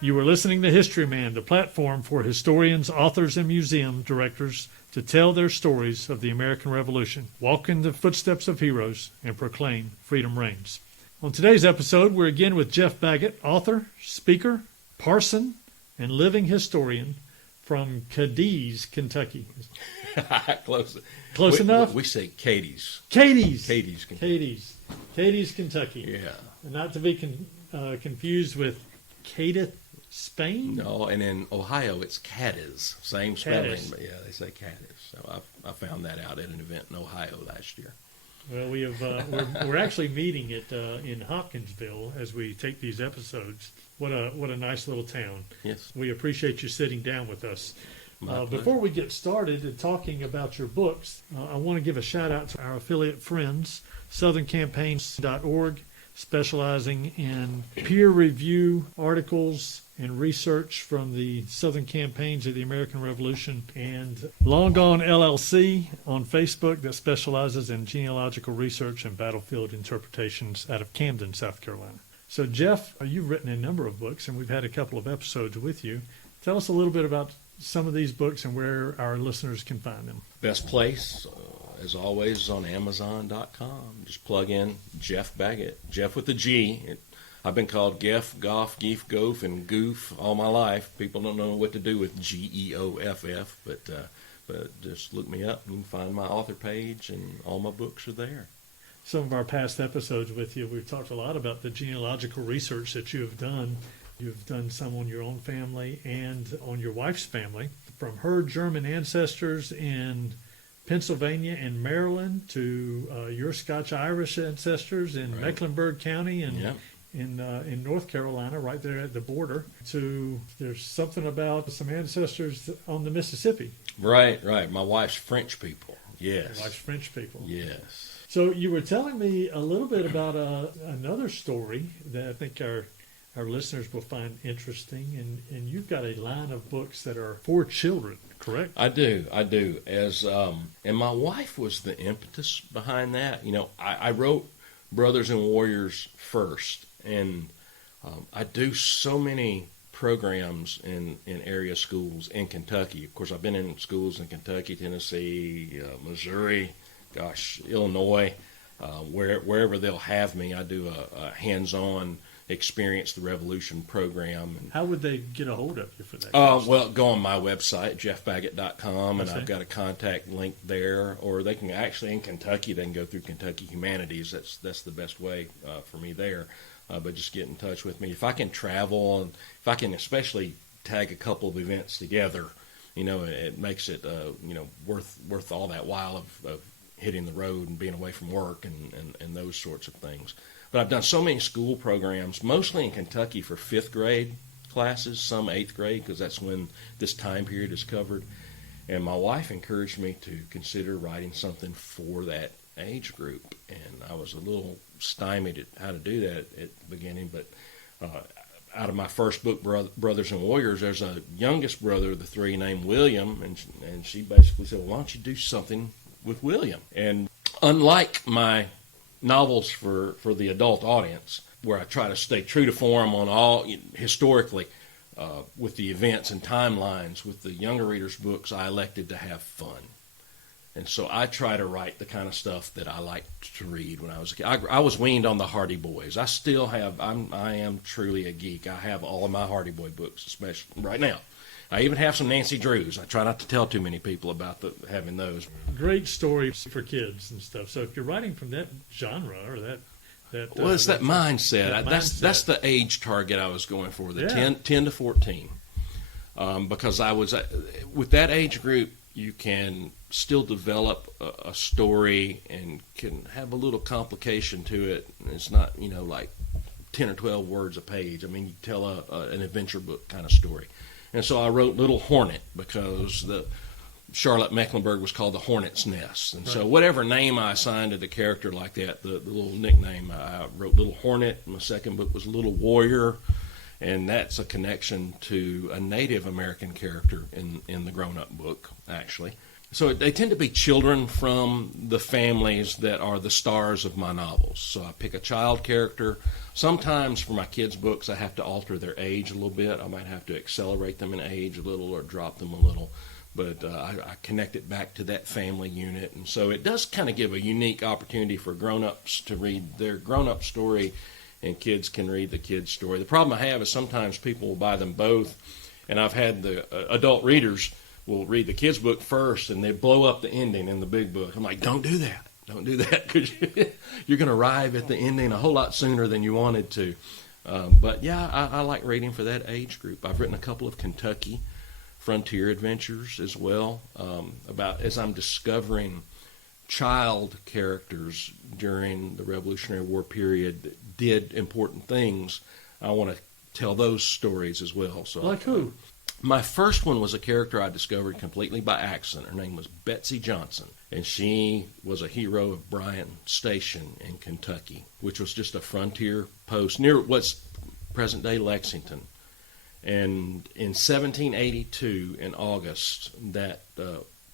You are listening to Historyman, the platform for historians, authors, and museum directors to tell their stories of the American Revolution, walk in the footsteps of heroes, and proclaim freedom reigns. On today's episode, we're again with Geoff Baggett, author, speaker, parson, and living historian from Cadiz, Kentucky. Close enough? We say Cadiz. Cadiz, Kentucky. Yeah. Not to be confused with Cadiz, Spain? No, and in Ohio it's Cadiz. Same spelling, Cadiz. but yeah, they say Cadiz. So I found that out at an event in Ohio last year. Well, we have we're actually meeting in Hopkinsville as we take these episodes. What a nice little town. Yes. We appreciate you sitting down with us. My Before we get started and talking about your books, I want to give a shout out to our affiliate friends, southerncampaigns.org, specializing in peer review articles and research from the Southern Campaigns of the American Revolution, and Long Gone LLC on Facebook that specializes in genealogical research and battlefield interpretations out of Camden, South Carolina. So, Geoff, you've written a number of books, and we've had a couple of episodes with you. Tell us a little bit about some of these books and where our listeners can find them. Best place, as always, is on Amazon.com. Just plug in Geoff Baggett, Geoff with a G. I've been called Geoff, Goff, Geef, Goof, and Goof all my life. People don't know what to do with Geoff, but just look me up. You can find my author page, and all my books are there. Some of our past episodes with you, we've talked a lot about the genealogical research that you have done. You've done some on your own family and on your wife's family, from her German ancestors in Pennsylvania and Maryland to your Scotch-Irish ancestors in Mecklenburg County and in North Carolina, right there at the border, to there's something about some ancestors on the Mississippi. Right. My wife's French people. Yes. Your wife's French people. Yes. So you were telling me a little bit about another story that I think our listeners will find interesting, and you've got a line of books that are for children, correct? I do. And my wife was the impetus behind that. You know, I wrote Brothers and Warriors first, and I do so many programs in area schools in Kentucky. Of course, I've been in schools in Kentucky, Tennessee, Missouri, Illinois, wherever they'll have me. I do a hands-on Experience the Revolution program. And, how would they get a hold of you for that? Well, go on my website, geoffbaggett.com, and I've got a contact link there. Or they can actually, in Kentucky, they can go through Kentucky Humanities. That's the best way for me there. But just get in touch with me. If I can travel, and if I can especially tag a couple of events together, you know, it makes it worth all that while of hitting the road and being away from work and those sorts of things. But I've done so many school programs, mostly in Kentucky for 5th grade classes, some 8th grade, because that's when this time period is covered. And my wife encouraged me to consider writing something for that age group. And I was a little stymied at how to do that at the beginning. But out of my first book, Brothers and Warriors, there's a youngest brother of the three named William. And she basically said, well, why don't you do something with William? And unlike my novels for the adult audience, where I try to stay true to form on all historically with the events and timelines, with the younger readers' books, I elected to have fun. And so I try to write the kind of stuff that I liked to read when I was a kid. I was weaned on the Hardy Boys. I still have, I am truly a geek. I have all of my Hardy Boy books, especially right now. I even have some Nancy Drews. I try not to tell too many people about having those. Great stories for kids and stuff. So if you're writing from that genre or that well, it's that mindset. That's the age target I was going for, the 10 to 14. Because I was with that age group, you can still develop a story and can have a little complication to it. It's not, like 10 or 12 words a page. I mean, you tell an adventure book kind of story. And so I wrote Little Hornet because the Charlotte Mecklenburg was called the Hornet's Nest. And so whatever name I assigned to the character like that, the little nickname, I wrote Little Hornet. My second book was Little Warrior. And that's a connection to a Native American character in the grown-up book, actually. So they tend to be children from the families that are the stars of my novels. So I pick a child character. Sometimes for my kids' books, I have to alter their age a little bit. I might have to accelerate them in age a little or drop them a little. But I connect it back to that family unit. And so it does kind of give a unique opportunity for grown-ups to read their grown-up story, and kids can read the kids' story. The problem I have is sometimes people will buy them both, and I've had the adult readers will read the kids' book first, and they blow up the ending in the big book. I'm like, don't do that. Don't do that, because you're going to arrive at the ending a whole lot sooner than you wanted to. But, yeah, I like reading for that age group. I've written a couple of Kentucky frontier adventures as well, about as I'm discovering child characters during the Revolutionary War period that did important things. I want to tell those stories as well. So, like who? My first one was a character I discovered completely by accident. Her name was Betsy Johnson, and she was a hero of Bryan Station in Kentucky, which was just a frontier post near what's present-day Lexington. And in 1782, in August, that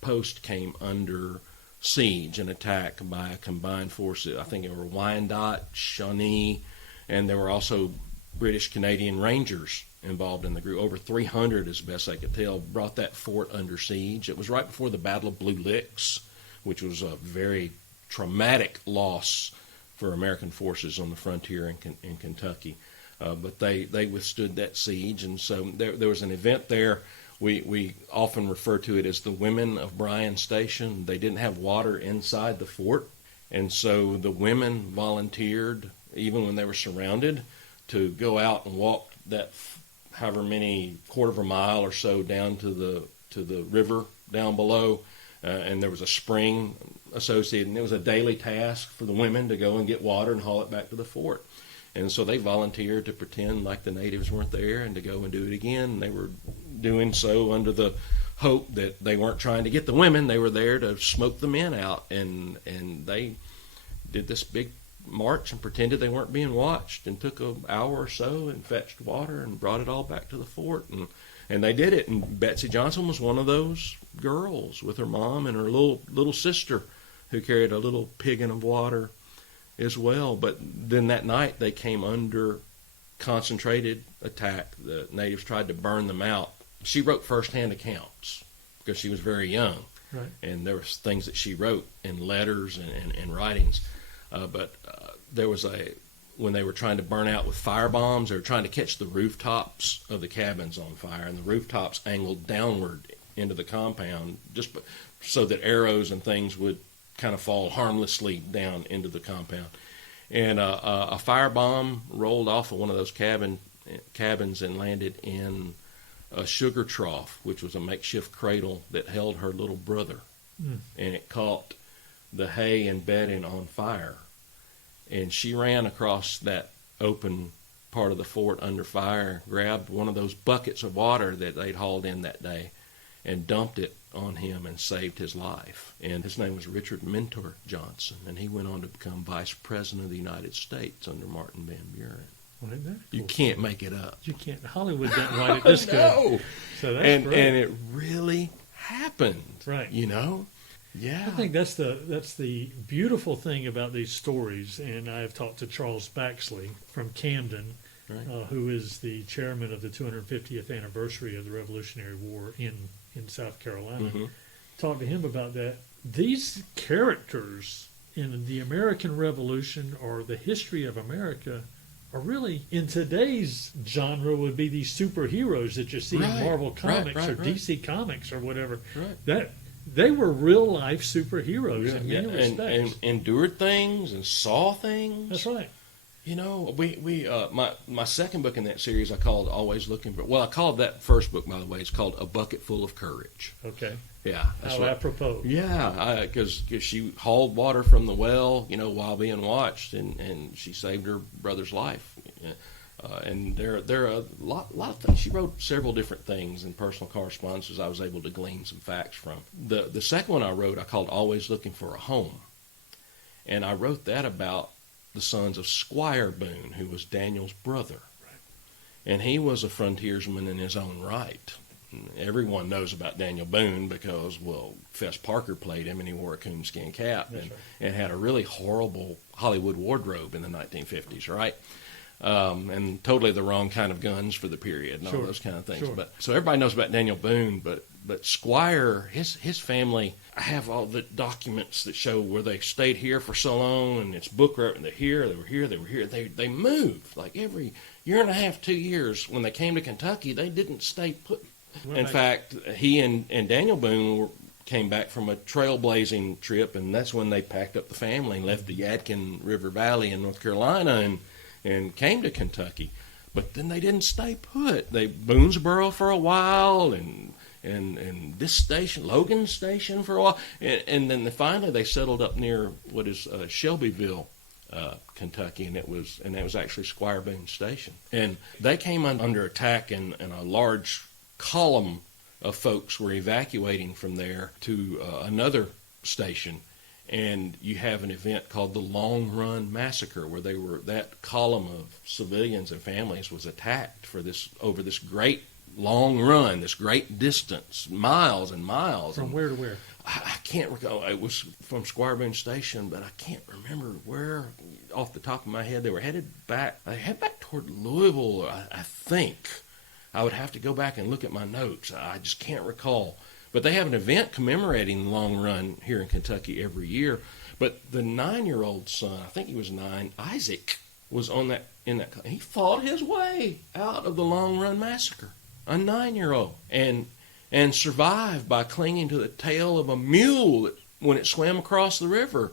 post came under siege and attack by a combined force. I think it were Wyandotte, Shawnee, and there were also British-Canadian Rangers involved in the group. Over 300, as best I could tell, brought that fort under siege. It was right before the Battle of Blue Licks, which was a very traumatic loss for American forces on the frontier in Kentucky. But they withstood that siege, and so there was an event there. We often refer to it as the Women of Bryan Station. They didn't have water inside the fort, and so the women volunteered, even when they were surrounded, to go out and walk that however many quarter of a mile or so down to the river down below, and there was a spring associated, and it was a daily task for the women to go and get water and haul it back to the fort. And so they volunteered to pretend like the natives weren't there and to go and do it again. And they were doing so under the hope that they weren't trying to get the women. They were there to smoke the men out. And they did this big march and pretended they weren't being watched, and took an hour or so and fetched water and brought it all back to the fort. And they did it. And Betsy Johnson was one of those girls with her mom and her little sister who carried a little piggin of water as well. But then that night they came under concentrated attack. The natives tried to burn them out. She wrote firsthand accounts because she was very young, right. And there was things that she wrote in letters and writings. But there was when they were trying to burn out with fire bombs, they were trying to catch the rooftops of the cabins on fire, and the rooftops angled downward into the compound just so that arrows and things would kind of fall harmlessly down into the compound. And a firebomb rolled off of one of those cabins and landed in a sugar trough, which was a makeshift cradle that held her little brother. And it caught the hay and bedding on fire. And she ran across that open part of the fort under fire, grabbed one of those buckets of water that they'd hauled in that day, and dumped it on him and saved his life. And his name was Richard Mentor Johnson, and he went on to become Vice President of the United States under Martin Van Buren. Well, isn't that cool? You can't make it up. You can't. Hollywood didn't write it this No. good. So that's and great. And it really happened. Right. You know? Yeah. I think that's the beautiful thing about these stories. And I've talked to Charles Baxley from Camden, Right. Who is the chairman of the 250th anniversary of the Revolutionary War in South Carolina. Mm-hmm. Talked to him about that. These characters in the American Revolution or the history of America are really, in today's genre, would be these superheroes that you see in Marvel Comics or DC Comics or whatever. Right. That they were real life superheroes in many respects. And endured things and saw things. That's right. You know, my second book in that series I called Always Looking For. Well, I called that first book, by the way. It's called A Bucket Full of Courage. Okay. Yeah. That's How apropos. Yeah, because she hauled water from the well, while being watched, and she saved her brother's life. And there are a lot of things. She wrote several different things in personal correspondences I was able to glean some facts from. The second one I wrote, I called Always Looking for a Home. And I wrote that about the sons of Squire Boone, who was Daniel's brother. Right. And he was a frontiersman in his own right. Everyone knows about Daniel Boone because, well, Fess Parker played him and he wore a coonskin cap and had a really horrible Hollywood wardrobe in the 1950s, right? And totally the wrong kind of guns for the period and all those kind of things. But so everybody knows about Daniel Boone, but Squire, his family, I have all the documents that show where they stayed here for so long, and it's book and they're here, they were here, they were here. They moved like every year and a half, 2 years. When they came to Kentucky, they didn't stay put. In fact, he and Daniel Boone came back from a trailblazing trip, and that's when they packed up the family and left the Yadkin River Valley in North Carolina and came to Kentucky. But then they didn't stay put. They Boonesboro for a while, and this station, Logan Station, for a while, and then finally they settled up near what is Shelbyville, Kentucky, and that was actually Squire Boone's station. And they came under attack, and a large column of folks were evacuating from there to another station. And you have an event called the Long Run Massacre, where that column of civilians and families was attacked over this great long run, this great distance, miles and miles. From where to where? I can't recall. It was from Squire Boone Station, but I can't remember where off the top of my head. They were headed back. They headed back toward Louisville, I think. I would have to go back and look at my notes. I just can't recall. But they have an event commemorating the Long Run here in Kentucky every year. But the 9-year-old son, I think he was 9, Isaac, was in that. He fought his way out of the Long Run Massacre. A 9-year-old, and survived by clinging to the tail of a mule when it swam across the river.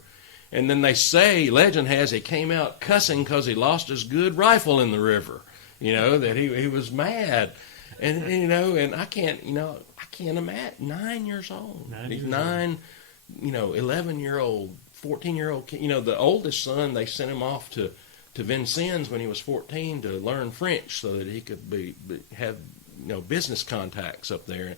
And then they say, legend has, he came out cussing because he lost his good rifle in the river. That he was mad, and and I can't imagine 9 years old. He's 9, 11-year-old, 14-year-old kid. The oldest son, they sent him off to Vincennes when he was 14 to learn French so that he could have business contacts up there.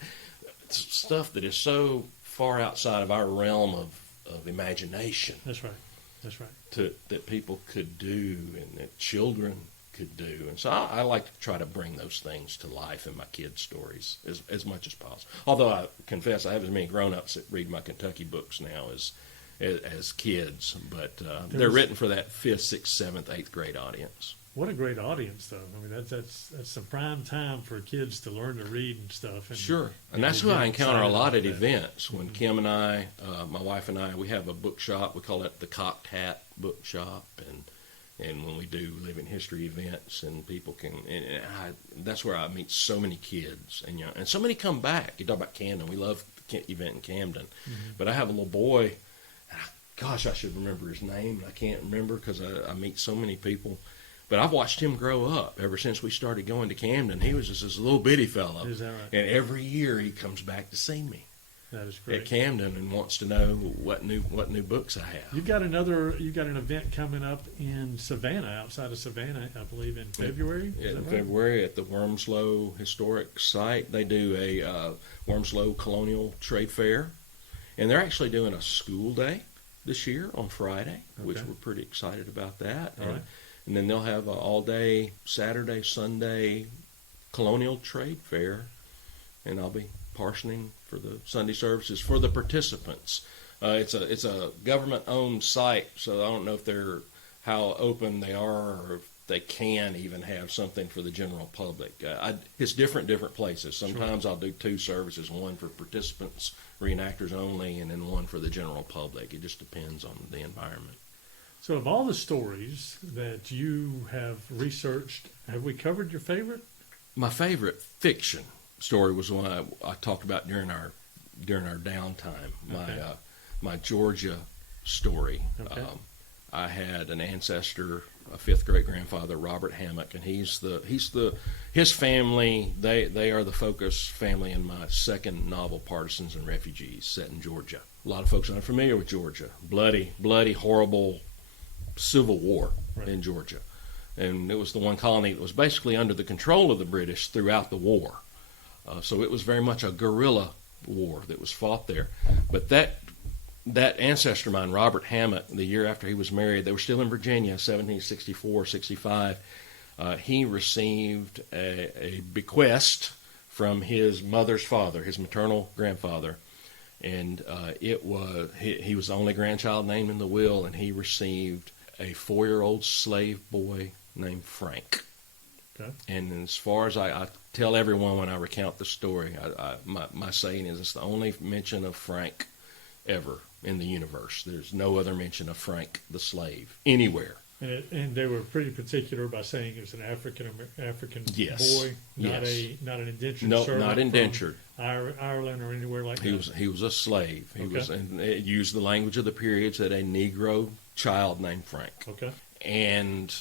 It's stuff that is so far outside of our realm of imagination. That's right. That people could do and that children could do. And so I like to try to bring those things to life in my kids' stories as much as possible. Although I confess I have as many grown-ups that read my Kentucky books now as kids, but they're written for that 5th, 6th, 7th, 8th grade audience. What a great audience, though. I mean, that's some prime time for kids to learn to read and stuff. And that's who I encounter a lot at events. When Kim and I, my wife and I, we have a bookshop. We call it the Cocked Hat Bookshop, and when we do living history events, and people can, that's where I meet so many kids, and so many come back. You talk about Camden. We love the event in Camden, but I have a little boy. Gosh, I should remember his name, and I can't remember because I meet so many people. But I've watched him grow up ever since we started going to Camden. He was just this little bitty fellow. Is that right? And every year he comes back to see me. That is great. At Camden and wants to know what new books I have. You've got an event coming up in Savannah, outside of Savannah, I believe in February. In February at the Wormslow Historic Site. They do a Wormslow Colonial Trade Fair. And they're actually doing a school day this year on Friday, which we're pretty excited about that. All right. And then they'll have an all-day Saturday, Sunday colonial trade fair, and I'll be partitioning for the Sunday services for the participants. It's a government-owned site, so I don't know if how open they are, or if they can even have something for the general public. It's different places. Sometimes I'll do 2 services, one for participants, reenactors only, and then one for the general public. It just depends on the environment. So of all the stories that you have researched, have we covered your favorite? My favorite fiction story was one I talked about during our downtime. My Georgia story. Okay. I had an ancestor, a 5th great grandfather, Robert Hammock, and his family. They are the focus family in my second novel, Partisans and Refugees, set in Georgia. A lot of folks aren't familiar with Georgia. Bloody, horrible Civil War in Georgia. And it was the one colony that was basically under the control of the British throughout the war. So it was very much a guerrilla war that was fought there. But that ancestor of mine, Robert Hammock, the year after he was married, they were still in Virginia, 1764, 65. He received a bequest from his mother's father, his maternal grandfather. And he was the only grandchild named in the will, and he received a 4-year-old slave boy named Frank. Okay. And as far as I tell everyone when I recount the story, my saying is it's the only mention of Frank ever in the universe. There's no other mention of Frank the slave anywhere. And they were pretty particular by saying it was an African yes. boy, not an indentured no, servant. not indentured. From Ireland or anywhere like that. He was a slave. He okay. was, and it used the language of the period, said a Negro child named Frank. Okay. And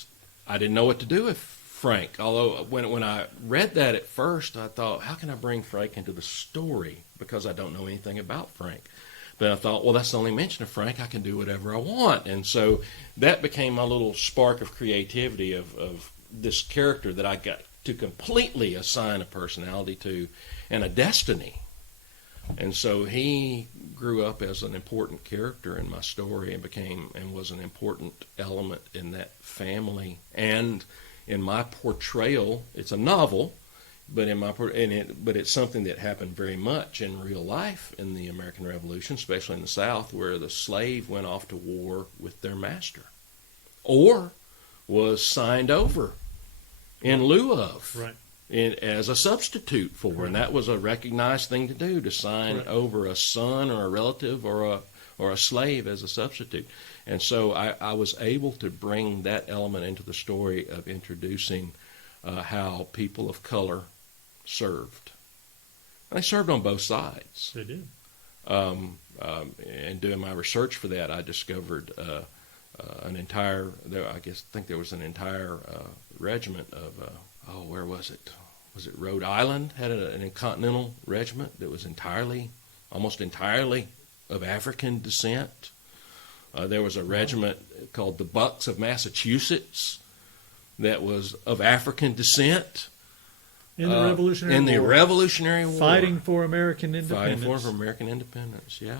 I didn't know what to do with Frank. Although when I read that at first, I thought, how can I bring Frank into the story? Because I don't know anything about Frank. But I thought, well, that's the only mention of Frank. I can do whatever I want. And so that became my little spark of creativity of this character that I got to completely assign a personality to and a destiny. And so he grew up as an important character in my story and was an important element in that family. And in my portrayal, it's a novel, but but it's something that happened very much in real life in the American Revolution, especially in the South, where the slave went off to war with their master, or was signed over in lieu of, right, as a substitute for, right. And that was a recognized thing to do, to sign right. over a son or a relative or a slave as a substitute. And so I was able to bring that element into the story of introducing how people of color served. And they served on both sides. They did. And doing my research for that, I discovered an entire, I think there was an entire regiment of, where was it? Was it Rhode Island? Had an Continental regiment that was almost entirely of African descent. There was a regiment called the Bucks of Massachusetts that was of African descent. In the Revolutionary War. In the Revolutionary War. Fighting for American independence. Fighting for American independence, yeah.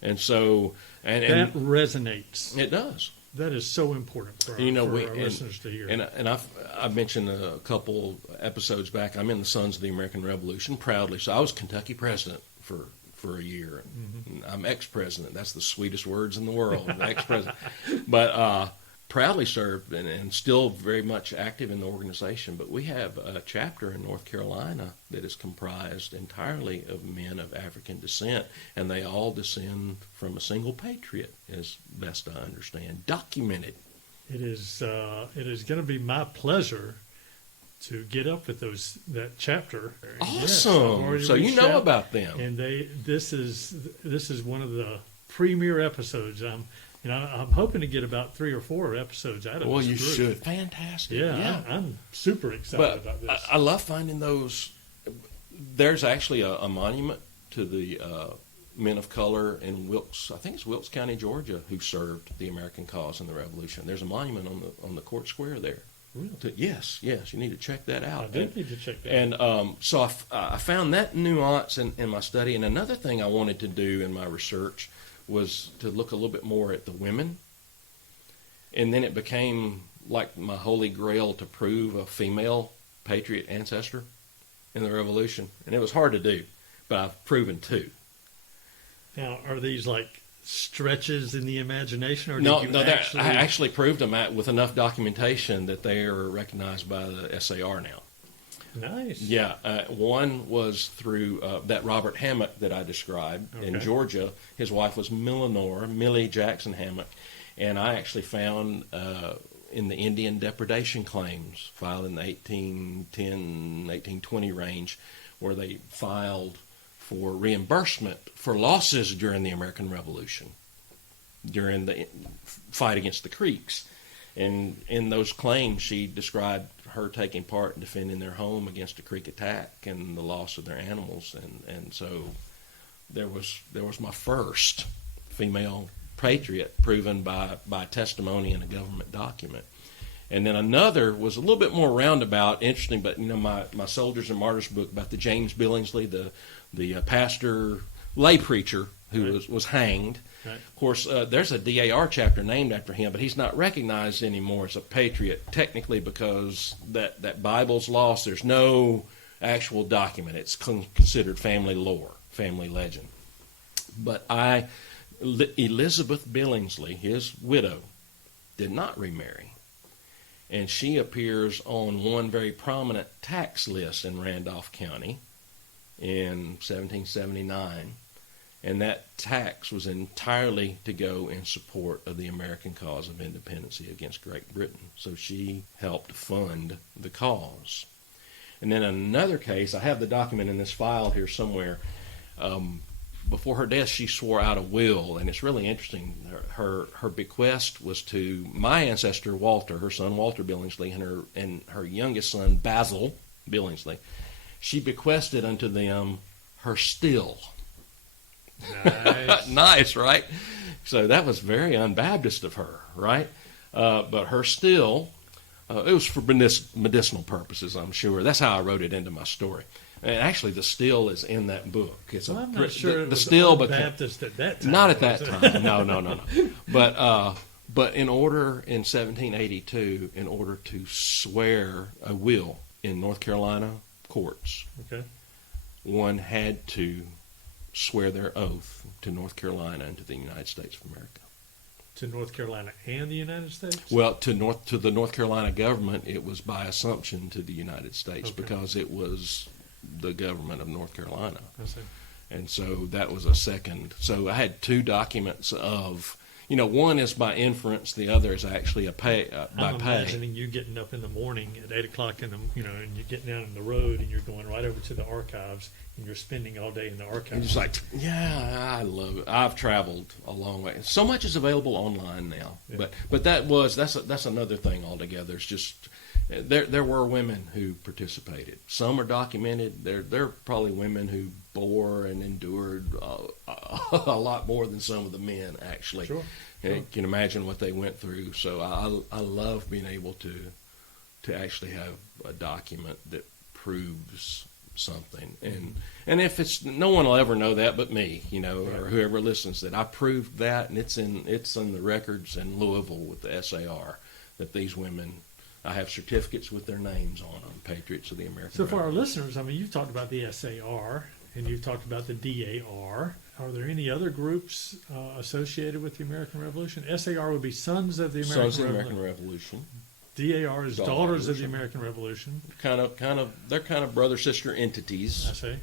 And so... that resonates. It does. That is so important for our listeners to hear. And I've mentioned a couple episodes back, I'm in the Sons of the American Revolution proudly. So I was Kentucky president for a year. And I'm ex-president. That's the sweetest words in the world, ex-president. But proudly served and still very much active in the organization. But we have a chapter in North Carolina that is comprised entirely of men of African descent, and they all descend from a single patriot, as best I understand, documented. It is going to be my pleasure to get up with that chapter. Awesome! Yes, so you know about them, and this is one of the premier episodes. I'm hoping to get about 3 or 4 episodes out of this. Well, you should. Fantastic. Yeah. I'm super excited about this. I love finding those. There's actually a monument to the men of color in Wilkes, I think it's Wilkes County, Georgia, who served the American cause in the Revolution. There's a monument on the court square there. Really? Yes, you need to check that out. I did need to check that out. And so I found that nuance in my study. And another thing I wanted to do in my research was to look a little bit more at the women. And then it became like my holy grail to prove a female patriot ancestor in the Revolution. And it was hard to do, but I've proven 2. Now, are these like stretches in the imagination? Or No, I actually proved them with enough documentation that they are recognized by the SAR now. Nice. Yeah, one was through that Robert Hammock that I described in Georgia. His wife was Millie Jackson Hammock, and I actually found in the Indian depredation claims filed in the 1810, 1820 range, where they filed for reimbursement for losses during the American Revolution, during the fight against the Creeks. And in those claims, she described her taking part in defending their home against a Creek attack and the loss of their animals. And so there was my first female patriot proven by testimony in a government document. And then another was a little bit more roundabout, interesting, but my Soldiers and Martyrs book about the James Billingsley, the pastor, lay preacher who was hanged. Right. Of course, there's a DAR chapter named after him, but he's not recognized anymore as a patriot technically because that Bible's lost. There's no actual document. It's considered family lore, family legend. But Elizabeth Billingsley, his widow, did not remarry. And she appears on one very prominent tax list in Randolph County in 1779. And that tax was entirely to go in support of the American cause of independence against Great Britain. So she helped fund the cause. And then another case, I have the document in this file here somewhere. Before her death, she swore out a will, and it's really interesting. Her bequest was to my ancestor Walter, her son Walter Billingsley, and her youngest son Basil Billingsley. She bequested unto them her still. Nice. Nice, right? So that was very un-Baptist of her, right? But her still, it was for medicinal purposes, I'm sure. That's how I wrote it into my story. And actually, the still is in that book. It's I'm not sure the still, but Baptist at that time. Not at that time. No. But in 1782, in order to swear a will in North Carolina courts, okay, one had to swear their oath to North Carolina and to the United States of America. To North Carolina and the United States? Well, to the North Carolina government, it was by assumption to the United States, okay, because it was the government of North Carolina. I see. And so that was a second. So I had two documents of, one is by inference, the other is actually by pay. I'm imagining you getting up in the morning at 8 o'clock and you're getting down in the road and you're going right over to the archives and you're spending all day in the archives. And just like, yeah, I love it. I've traveled a long way. So much is available online now. Yeah. But that's another thing altogether. It's just there were women who participated. Some are documented. There are probably women who bore and endured a lot more than some of the men, actually. Sure. You can imagine what they went through. So I love being able to actually have a document that proves something. And if it's, no one will ever know that but me, or whoever listens, that I proved that, and it's in the records in Louisville with the SAR, that these women, I have certificates with their names on them, Patriots of the American So for our Revolution. listeners, you've talked about the SAR and you've talked about the DAR. Are there any other groups associated with the American Revolution? SAR would be Sons of the American Revolution. Sons of the American Revolution. DAR is Daughters of the American Revolution. They're kind of brother sister entities. I see.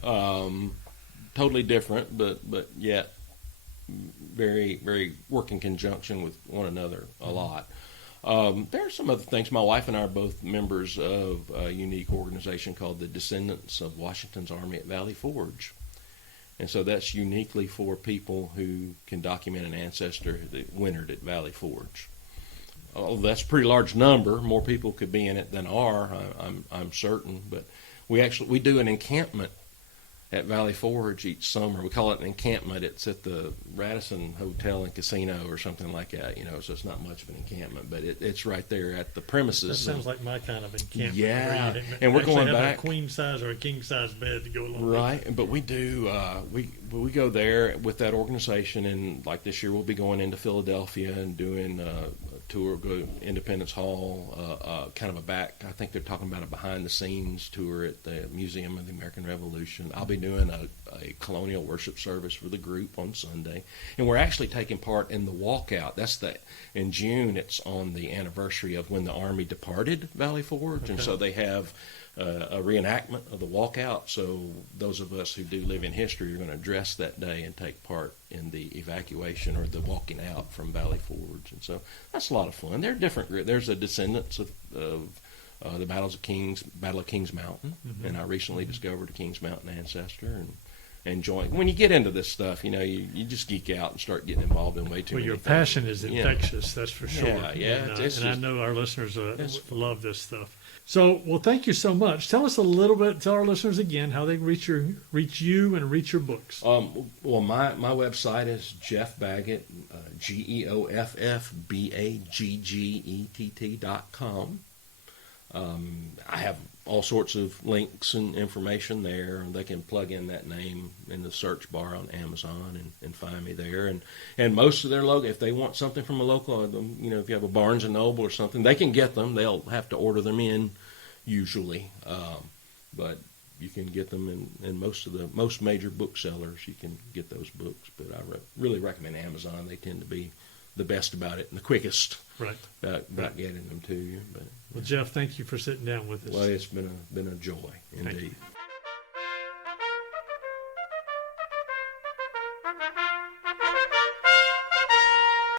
Totally different, but yet very, very work in conjunction with one another a lot. There are some other things. My wife and I are both members of a unique organization called the Descendants of Washington's Army at Valley Forge. And so that's uniquely for people who can document an ancestor that wintered at Valley Forge. Oh, that's a pretty large number. More people could be in it than are, I'm certain. But we do an encampment at Valley Forge each summer. We call it an encampment. It's at the Radisson Hotel and Casino or something like that. So it's not much of an encampment, but it's right there at the premises. That sounds like my kind of encampment. Yeah, and we're going back. A queen size or a king size bed to go along with. Right, but we do. We go there with that organization, and like this year we'll be going into Philadelphia and doing a tour, go to Independence Hall, kind of a back. I think they're talking about a behind-the-scenes tour at the Museum of the American Revolution. I'll be doing a colonial worship service for the group on Sunday, and we're actually taking part in the walkout. In June. It's on the anniversary of when the Army departed Valley Forge, okay, and so they have a reenactment of the walkout. So those of us who do live in history are going to dress that day and take part in the evacuation or the walking out from Valley Forge. And so that's a lot of fun. They're different groups. There's a Descendants of the Battle of Kings Mountain, mm-hmm, and I recently discovered a Kings Mountain Ancestor and join. When you get into this stuff, you just geek out and start getting involved in way too many your things. passion is infectious, that's for sure. Yeah. And I know our listeners love this stuff. So, well, thank you so much. Tell us a little bit, tell our listeners again how they can reach you and reach your books. Well, my website is Geoff Baggett, GeoffBaggett.com. I have all sorts of links and information there. They can plug in that name in the search bar on Amazon and find me there. And most of their logo, if they want something from a local, if you have a Barnes & Noble or something, they can get them. They'll have to order them in usually. But you can get them in most major booksellers. You can get those books, but I really recommend Amazon. They tend to be the best about it and the quickest about getting them to you. But well, Geoff, thank you for sitting down with us. Well, it's been a joy indeed.